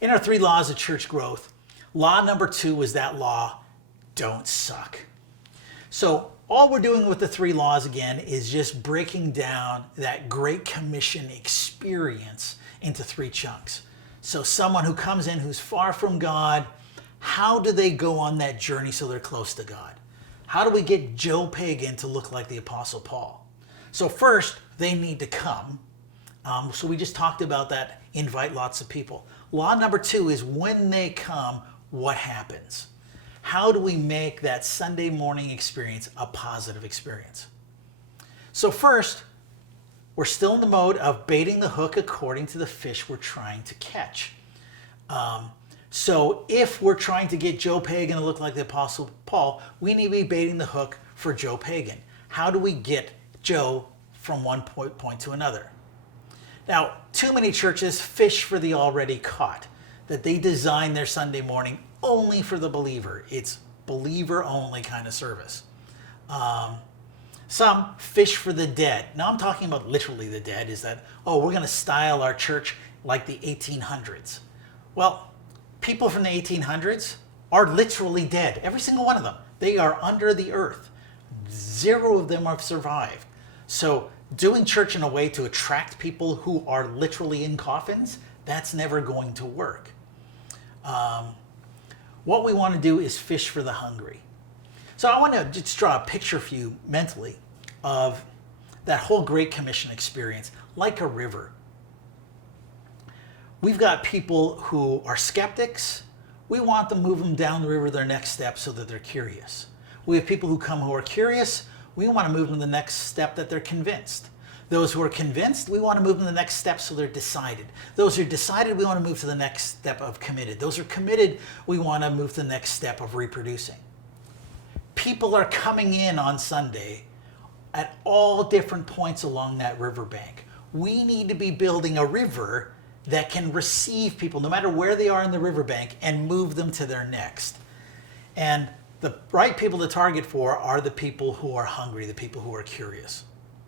In our 3 laws of church growth, law number 2 was that law, don't suck. So all we're doing with the 3 laws again is just breaking down that Great Commission experience into 3 chunks. So someone who comes in who's far from God, how do they go on that journey so they're close to God? How do we get Joe Pagan to look like the Apostle Paul? So first, they need to come. So we just talked about that, invite lots of people. Law number 2 is when they come, what happens? How do we make that Sunday morning experience a positive experience? So first, we're still in the mode of baiting the hook according to the fish we're trying to catch. So if we're trying to get Joe Pagan to look like the Apostle Paul, we need to be baiting the hook for Joe Pagan. How do we get Joe from one point to another? Now, too many churches fish for the already caught, that they design their Sunday morning only for the believer. It's believer only kind of service. Some fish for the dead. Now I'm talking about literally the dead, is that, oh, we're going to style our church like the 1800s. Well, people from the 1800s are literally dead. Every single one of them. They are under the earth. 0 of them have survived. So doing church in a way to attract people who are literally in coffins, that's never going to work. What we want to do is fish for the hungry. So I want to just draw a picture for you mentally of that whole Great Commission experience, like a river. We've got people who are skeptics. We want to move them down the river their next step so that they're curious. We have people who come who are curious. We want to move them to the next step that they're convinced. Those who are convinced, we want to move them to the next step so they're decided. Those who are decided, we want to move to the next step of committed. Those who are committed, we want to move to the next step of reproducing. People are coming in on Sunday at all different points along that riverbank. We need to be building a river that can receive people no matter where they are in the riverbank and move them to their next. And the right people to target for are the people who are hungry, the people who are curious.